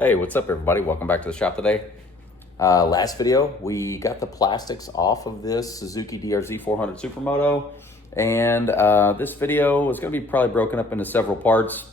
Hey, what's up everybody? Welcome back to the shop today. Last video, we got the plastics off of this Suzuki DRZ400 Supermoto. And this video is gonna be probably broken up into several parts.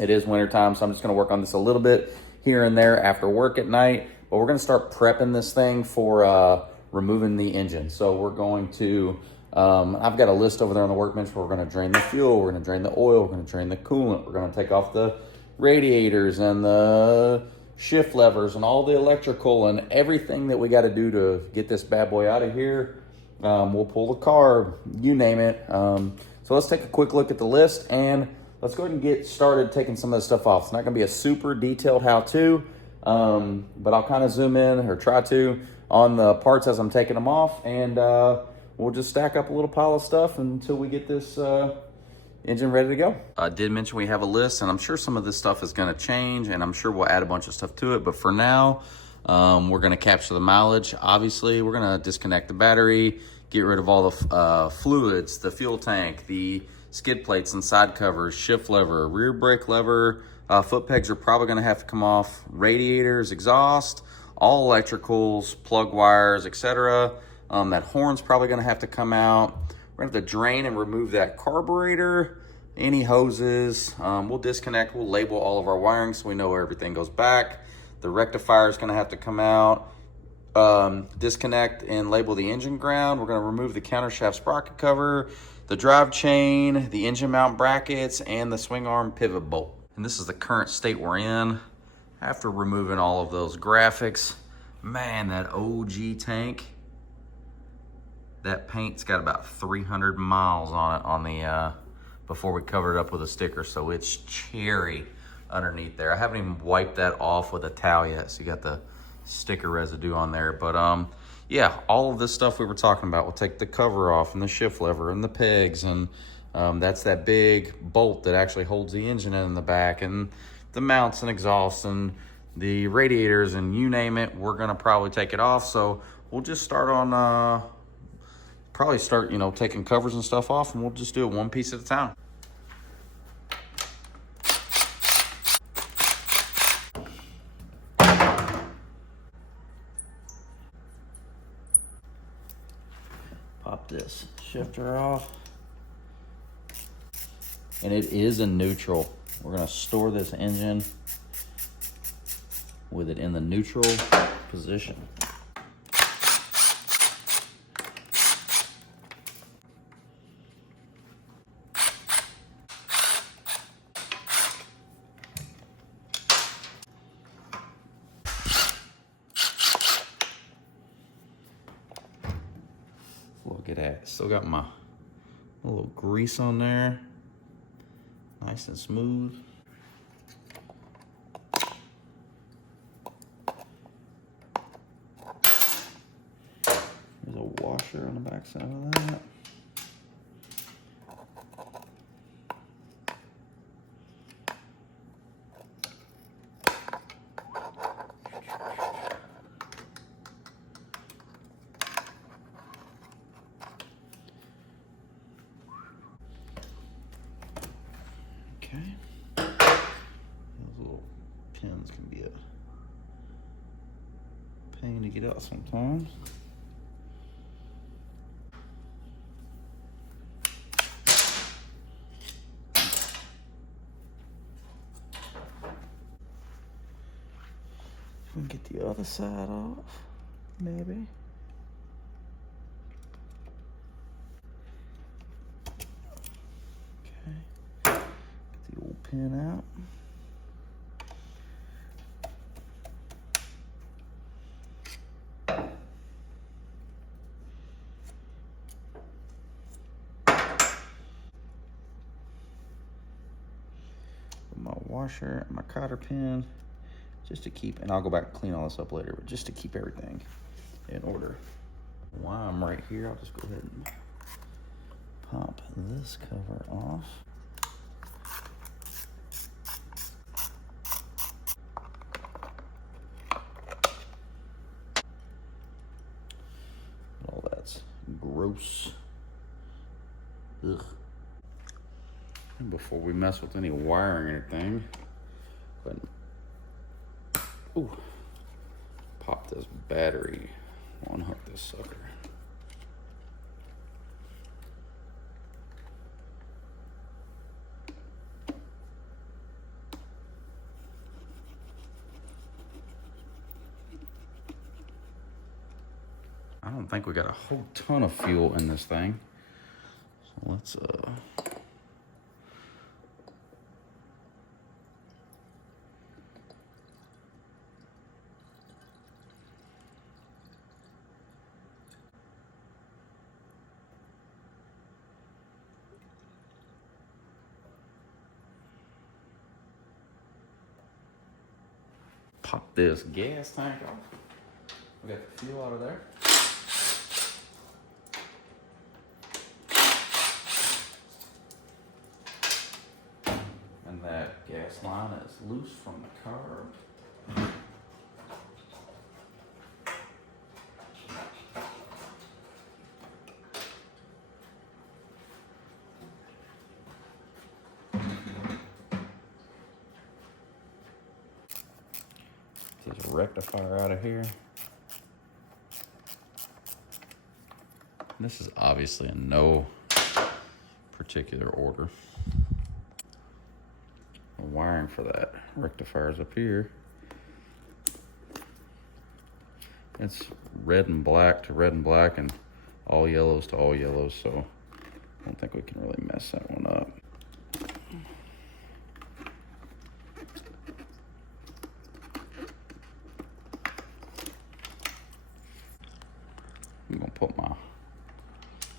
It is wintertime, so I'm just gonna work on this a little bit here and there after work at night. But we're gonna start prepping this thing for removing the engine. So we're going to, I've got a list over there on the workbench where we're gonna drain the fuel, we're gonna drain the oil, we're gonna drain the coolant, we're gonna take off the radiators and the shift levers and all the electrical and everything that we got to do to get this bad boy out of here. We'll pull the carb, you name it. So let's take a quick look at the list and let's go ahead and get started taking some of this stuff off. It's not going to be a super detailed how-to, but I'll kind of zoom in or try to on the parts as I'm taking them off, and we'll just stack up a little pile of stuff until we get this engine ready to go. I did mention we have a list, and I'm sure some of this stuff is going to change, and I'm sure we'll add a bunch of stuff to it. But for now, we're going to capture the mileage. Obviously, we're going to disconnect the battery, get rid of all the fluids, the fuel tank, the skid plates and side covers, shift lever, rear brake lever. Foot pegs are probably going to have to come off. Radiators, exhaust, all electricals, plug wires, etc. That horn's probably going to have to come out. We're gonna have to drain and remove that carburetor, any hoses. We'll disconnect, we'll label all of our wiring so we know where everything goes back. The rectifier is gonna have to come out. Disconnect and label the engine ground. We're gonna remove the countershaft sprocket cover, the drive chain, the engine mount brackets, and the swing arm pivot bolt. And this is the current state we're in. After removing all of those graphics, man, that OG tank, that paint's got about 300 miles on it on the before we covered it up with a sticker, so it's cherry underneath there. I haven't even wiped that off with a towel yet, so you got the sticker residue on there. But yeah, all of this stuff we were talking about, we'll take the cover off and the shift lever and the pegs, and that's that big bolt that actually holds the engine in the back, and the mounts and exhausts and the radiators and you name it. We're gonna probably take it off, so we'll just start on probably start, taking covers and stuff off, and we'll just do it one piece at a time. Pop this shifter off. And it is in neutral. We're gonna store this engine with it in the neutral position. Look at that. Still got my little grease on there. Nice and smooth. There's a washer on the back side of that. Okay. Those little pins can be a pain to get out sometimes. We can get the other side off, maybe. Pin out. My washer, my cotter pin, just to keep, and I'll go back and clean all this up later, but just to keep everything in order. While I'm right here, I'll just go ahead and pop this cover off. Gross. Ugh. And before we mess with any wiring or anything, go ahead and Ooh, pop this battery, unhook this sucker. I don't think we got a whole ton of fuel in this thing. So let's pop this gas tank off. We got the fuel out of there. And that gas line is loose from the carb. There's a rectifier out of here. This is obviously in no particular order. The wiring for that rectifier is up here. It's red and black to red and black and all yellows to all yellows, so I don't think we can really mess that one up.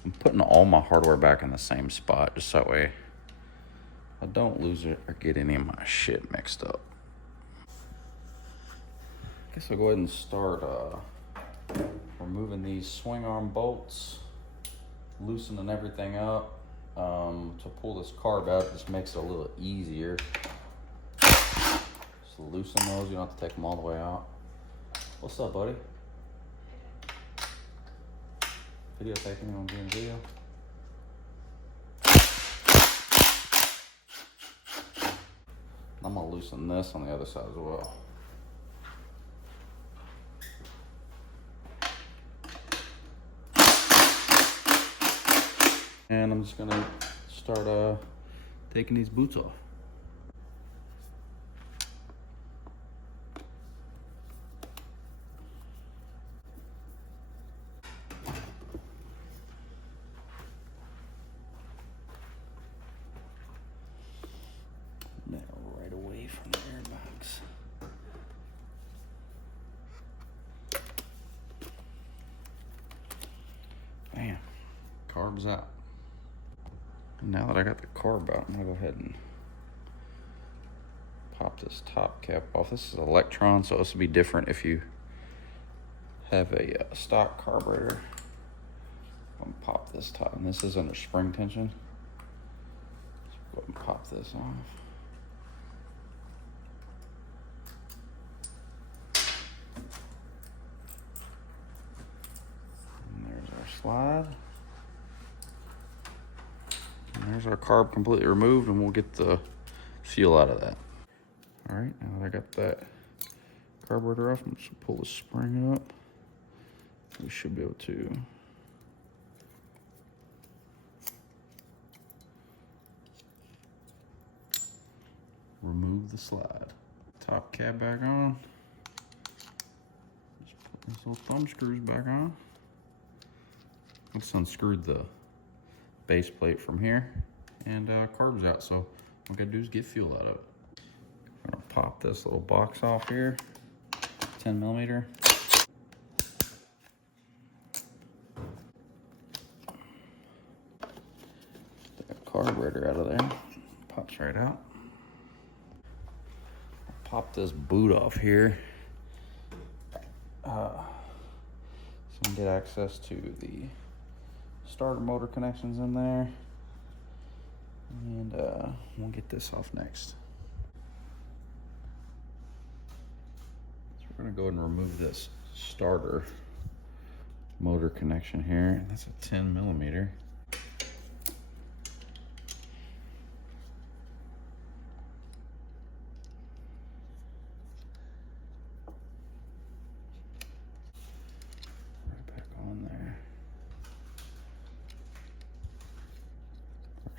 I'm putting all my hardware back in the same spot, just that way I don't lose it or get any of my shit mixed up. I guess I'll go ahead and start removing these swing arm bolts, loosening everything up. To pull this carb out, it just makes it a little easier. Just loosen those, you don't have to take them all the way out. What's up, buddy? Video taking, you want to be in video? I'm gonna loosen this on the other side as well. And I'm just gonna start taking these boots off. Right away from the airbox. Bam, carb's out. And now that I got the carb out, I'm gonna go ahead and pop this top cap off. This is Electron, so this will be different if you have a stock carburetor. I'm gonna pop this top, and this is under spring tension. So go ahead and pop this off. Slide. And there's our carb completely removed, and we'll get the fuel out of that. All right, now that I got that carburetor off, I'm just pull the spring up. We should be able to remove the slide. Top cap back on. Just put these little thumb screws back on. Just unscrewed the base plate from here, and carb's out, so all we gotta do is get fuel out of it. I'm gonna pop this little box off here, 10 millimeter. Take a carburetor out of there, pops right out. Pop this boot off here, so you can get access to the starter motor connections in there, and we'll get this off next. So we're gonna go ahead and remove this starter motor connection here. That's a 10 millimeter.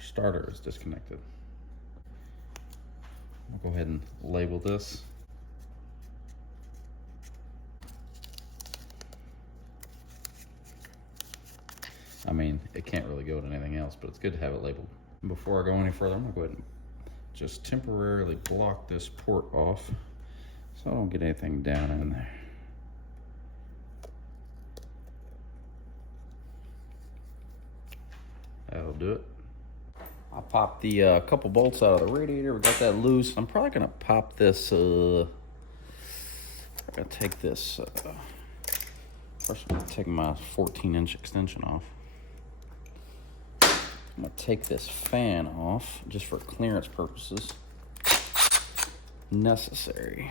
starter is disconnected. I'll go ahead and label this. I mean, it can't really go to anything else, but it's good to have it labeled. Before I go any further, I'm gonna go ahead and just temporarily block this port off so I don't get anything down in there. That'll do it. I popped the couple bolts out of the radiator. We got that loose. I'm probably gonna pop this. I'm gonna take this. First, I'm gonna take my 14-inch extension off. I'm gonna take this fan off just for clearance purposes. Necessary.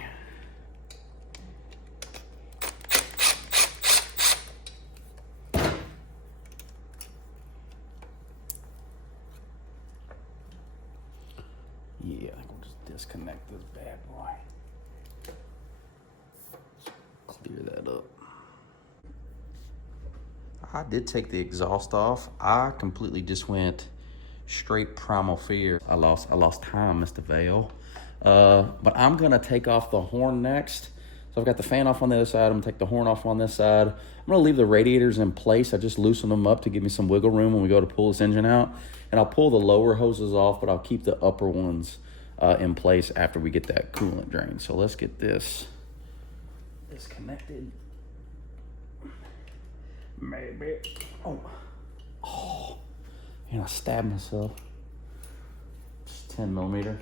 Yeah, I think we'll just disconnect this bad boy. Clear that up. I did take the exhaust off. I completely just went straight primal fear. I lost time, Mr. Vale. But I'm gonna take off the horn next. So I've got the fan off on the other side. I'm gonna take the horn off on this side. I'm gonna leave the radiators in place. I just loosen them up to give me some wiggle room when we go to pull this engine out. And I'll pull the lower hoses off, but I'll keep the upper ones in place after we get that coolant drain. So let's get this disconnected. Maybe. Oh, and I stabbed myself. Just 10 millimeter.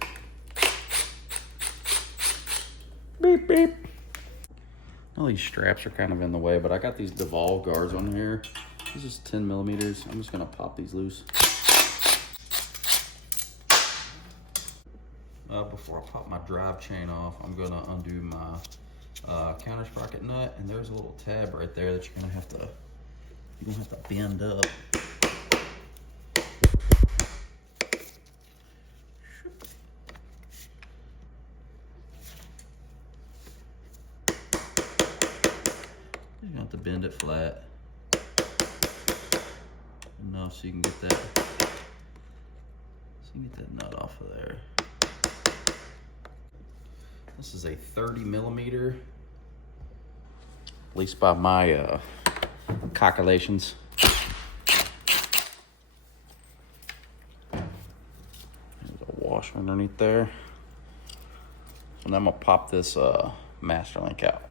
Beep, beep. All these straps are kind of in the way, but I got these Deval guards on here. This is 10 millimeters. I'm just gonna pop these loose. Before I pop my drive chain off, I'm gonna undo my counter sprocket nut, and there's a little tab right there that you're gonna have to bend up. You have to bend it flat enough so you can get that nut off of there. This is a 30 millimeter, at least by my calculations. There's a washer underneath there. So now I'm gonna pop this master link out.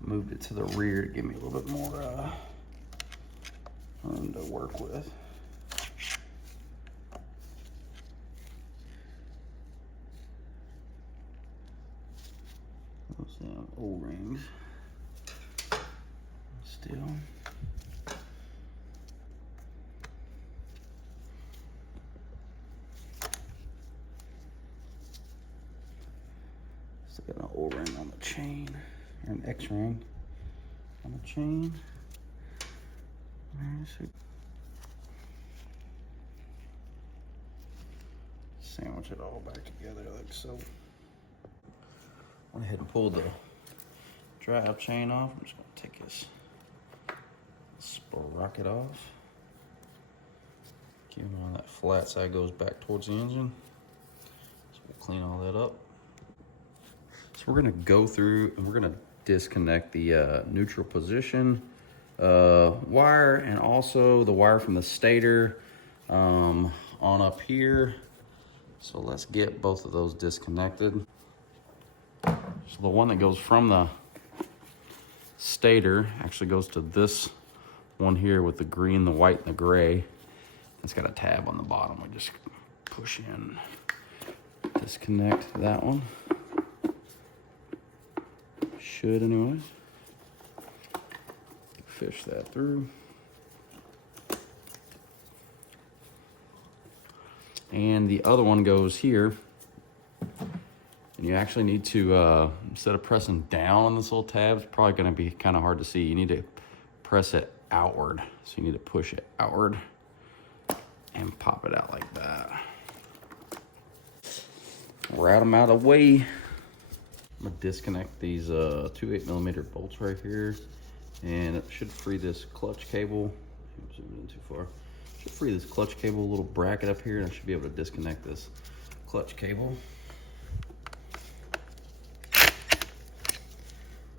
Moved it to the rear to give me a little bit more room to work with. Those damn O-rings. Still. Still got an O-ring on the chain, or an X-ring on the chain. Sandwich it all back together like so. Went ahead and pulled the drive chain off. I'm just gonna take this sprocket off. Keep on that flat side goes back towards the engine. So we'll clean all that up. So we're gonna go through and we're gonna disconnect the neutral position wire and also the wire from the stator on up here. So let's get both of those disconnected. So the one that goes from the stator actually goes to this one here with the green, the white, and the gray. It's got a tab on the bottom. We just push in, disconnect that one. Should anyways. Fish that through. And the other one goes here. And you actually need to, instead of pressing down on this little tab, it's probably gonna be kind of hard to see. You need to press it outward. So you need to push it outward and pop it out like that. Route them out of the way. I'm gonna disconnect these 2 8mm bolts right here. And it should free this clutch cable. I'm zooming in too far. Should free this clutch cable, little bracket up here, and I should be able to disconnect this clutch cable.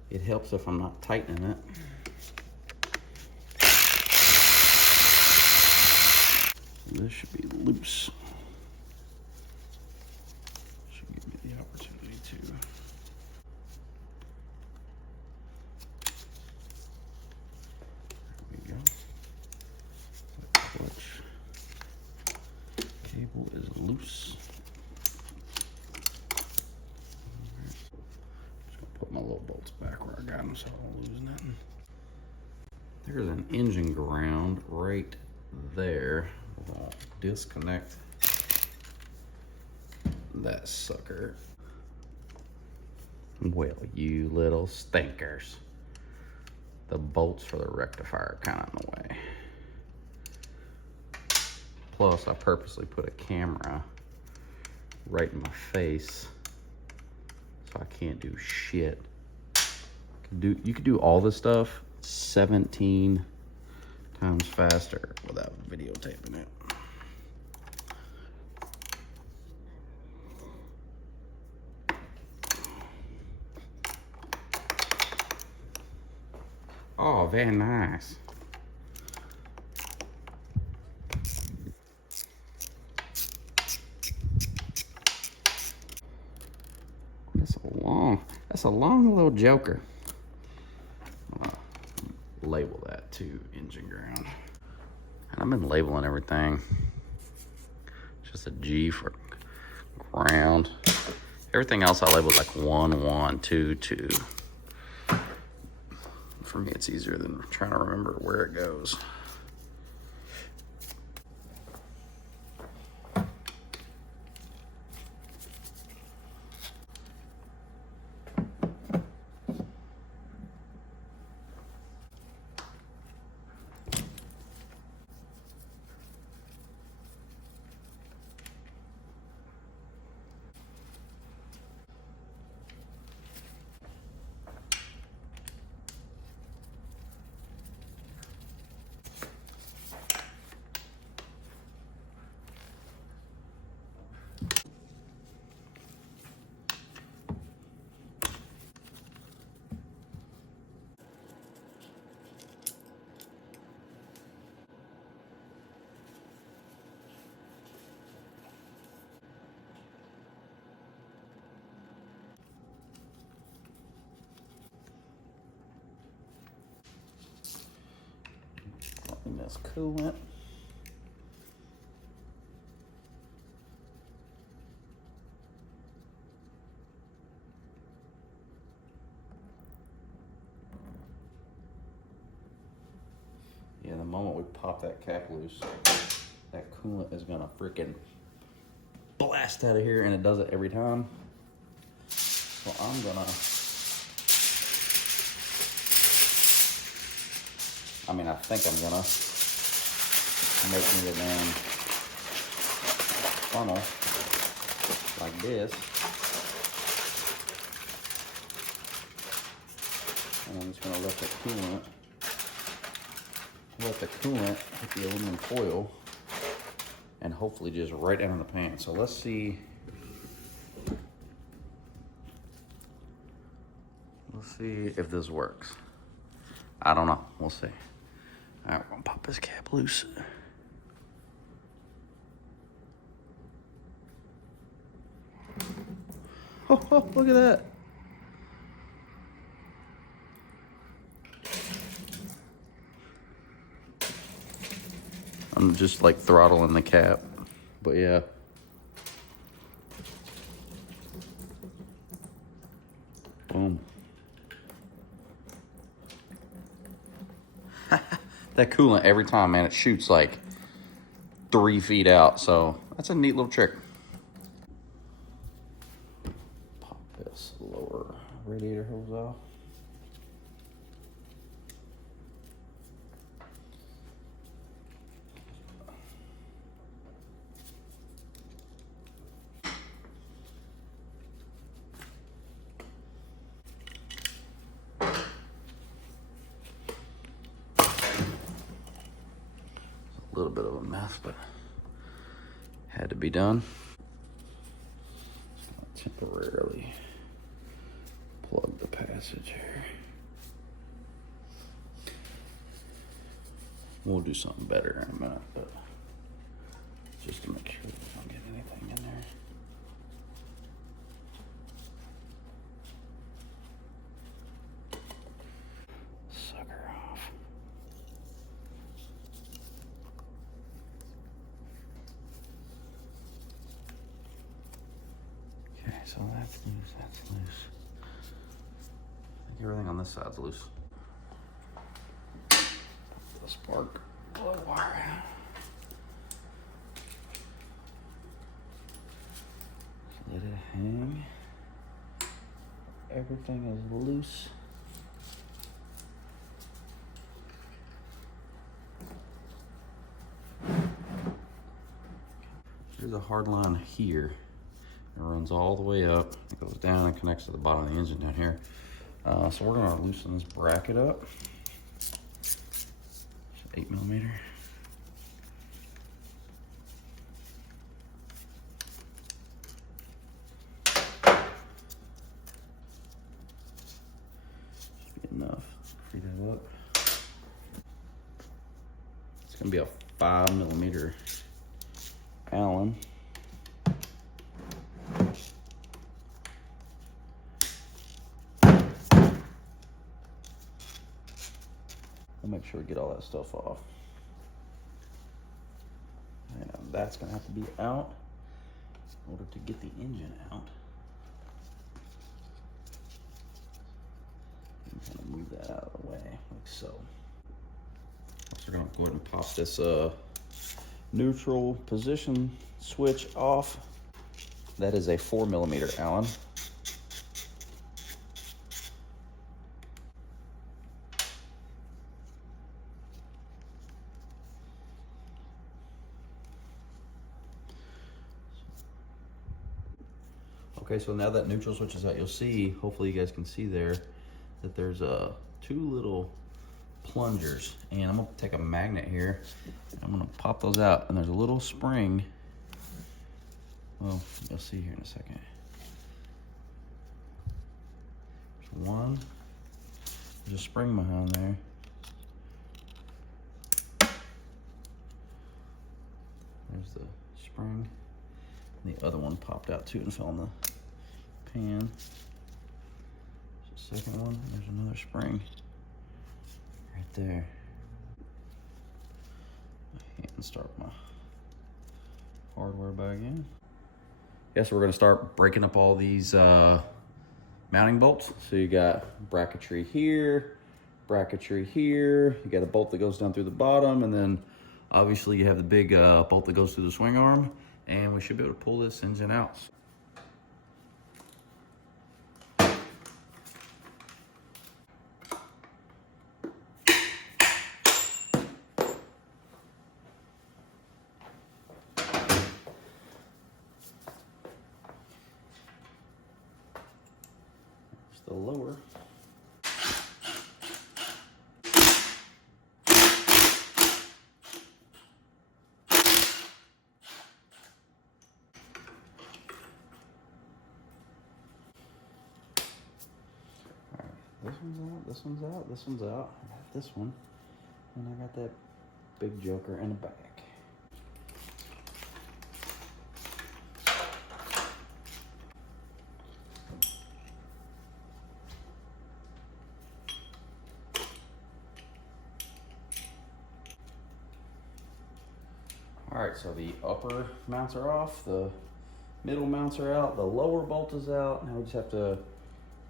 It helps if I'm not tightening it. This should be loose. Should give me the opportunity to. There we go. The clutch cable is loose. Just gonna put my little bolts back where I got them so I don't lose nothing. There's an engine ground right there. We'll disconnect that sucker. Well, you little stinkers. The bolts for the rectifier are kind of in the way. Plus, I purposely put a camera right in my face so I can't do shit. You could do all this stuff 17 times faster without videotaping it. Oh, very nice. That's a long little joker. Label that to engine ground. And I've been labeling everything. Just a G for ground. Everything else I labeled like 1, 1, 2, 2. For me, it's easier than trying to remember where it goes. And that's coolant. Yeah, the moment we pop that cap loose, that coolant is gonna freaking blast out of here, and it does it every time. So I'm gonna, I think I'm gonna make me a damn funnel like this. And I'm just gonna let the coolant hit the aluminum foil and hopefully just right down in the pan. So let's see. Let's see if this works. I don't know. We'll see. All right, we're gonna pop this cap loose. Oh, look at that. I'm just like throttling the cap, but yeah. Boom. That coolant every time, man, it shoots like 3 feet out, so that's a neat little trick. Pop this lower radiator hose off. little bit of a mess, but had to be done. Just gonna temporarily plug the passage here. We'll do something better in a minute, but just to make sure we don't get anything in there. Sucker off. Okay, so that's loose, that's loose. I think everything on this side's loose. The spark plug wire out. Let it hang. Everything is loose. There's a hard line here. It runs all the way up. It goes down and connects to the bottom of the engine down here. So we're gonna loosen this bracket up. It's 8mm. Enough. Free that up. It's gonna be a 5mm Allen. We'll make sure we get all that stuff off. And that's gonna have to be out in order to get the engine out. Kind of move that out of the way, like so. So we're gonna go ahead and pop this neutral position switch off. That is a 4mm Allen. Okay, so now that neutral switch is out, you'll see, hopefully you guys can see there, that there's two little plungers, and I'm gonna take a magnet here and I'm gonna pop those out, and there's a little spring. Well, you'll see here in a second. There's one. There's a spring behind there. There's the spring. And the other one popped out too and fell in the pan. There's a second one. There's another spring right there. And start my hardware back in. Yeah, so we're gonna start breaking up all these mounting bolts. So you got bracketry here, bracketry here. You got a bolt that goes down through the bottom, and then obviously you have the big bolt that goes through the swing arm, and we should be able to pull this engine out. The lower. This one's out, this one's out, this one's out. I got this one, and I got that big joker in the back. All right, so the upper mounts are off, the middle mounts are out, the lower bolt is out. Now we just have to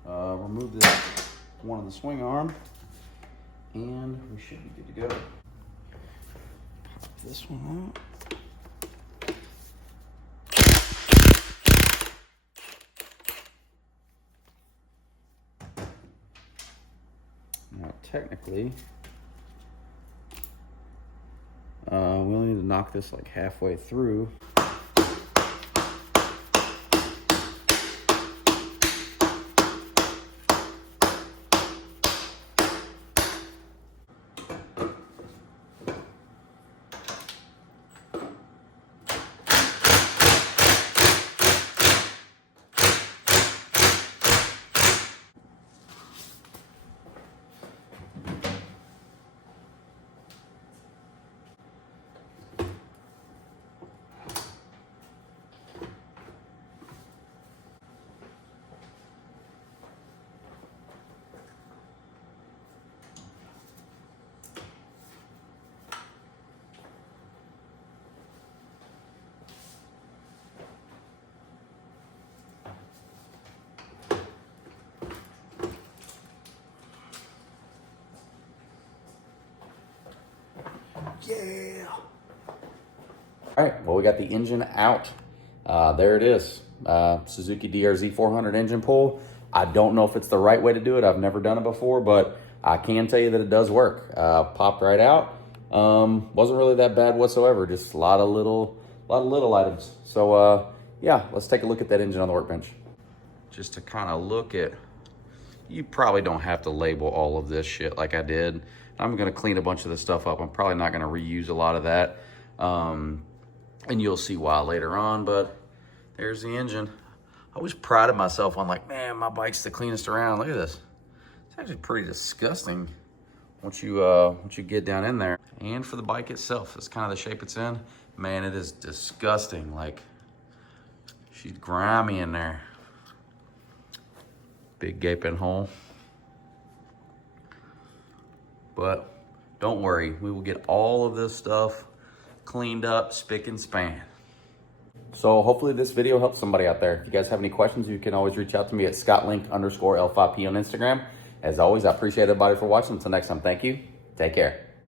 remove this one of the swing arm, and we should be good to go. Pop this one out. Now technically, we only need to knock this like halfway through. Yeah. All right, well, we got the engine out. There it is. Suzuki DRZ400 engine pull. I don't know if it's the right way to do it. I've never done it before, but I can tell you that it does work. Popped right out. Wasn't really that bad whatsoever. Just a lot of little items. So yeah, let's take a look at that engine on the workbench. Just to kind of look at, you probably don't have to label all of this shit like I did. I'm gonna clean a bunch of this stuff up. I'm probably not gonna reuse a lot of that. And you'll see why later on, but there's the engine. I always prided myself on like, man, my bike's the cleanest around. Look at this. It's actually pretty disgusting once you get down in there. And for the bike itself, it's kind of the shape it's in. Man, it is disgusting. Like, she's grimy in there. Big gaping hole. But don't worry, we will get all of this stuff cleaned up, spick and span. So hopefully this video helps somebody out there. If you guys have any questions, you can always reach out to me at scottlink_L5P on Instagram. As always, I appreciate everybody for watching. Until next time, thank you. Take care.